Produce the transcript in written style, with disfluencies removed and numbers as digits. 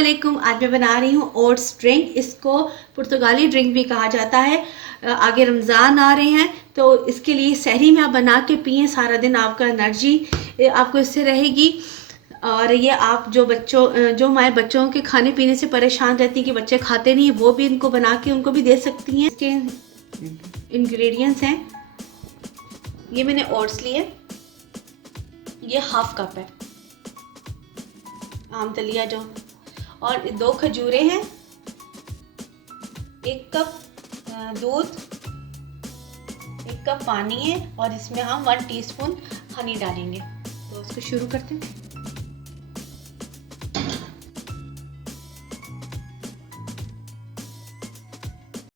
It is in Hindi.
वालेकुम। आज मैं बना रही हूँ ओट्स ड्रिंक। इसको पुर्तगाली ड्रिंक भी कहा जाता है। आगे रमज़ान आ रहे हैं तो इसके लिए सहरी में आप बना के पिएं। सारा दिन आपका एनर्जी आपको इससे रहेगी। और ये आप जो माएँ बच्चों के खाने पीने से परेशान रहती हैं कि बच्चे खाते नहीं, वो भी इनको बना के उनको भी दे सकती हैं। इसके इंग्रेडिएंट्स हैं, ये मैंने ओट्स लिए, ये हाफ कप है आम दलिया जो, और 2 खजूरें हैं, 1 कप दूध, 1 कप पानी है और इसमें हम 1 टीस्पून हनी डालेंगे। तो इसको शुरू करते हैं।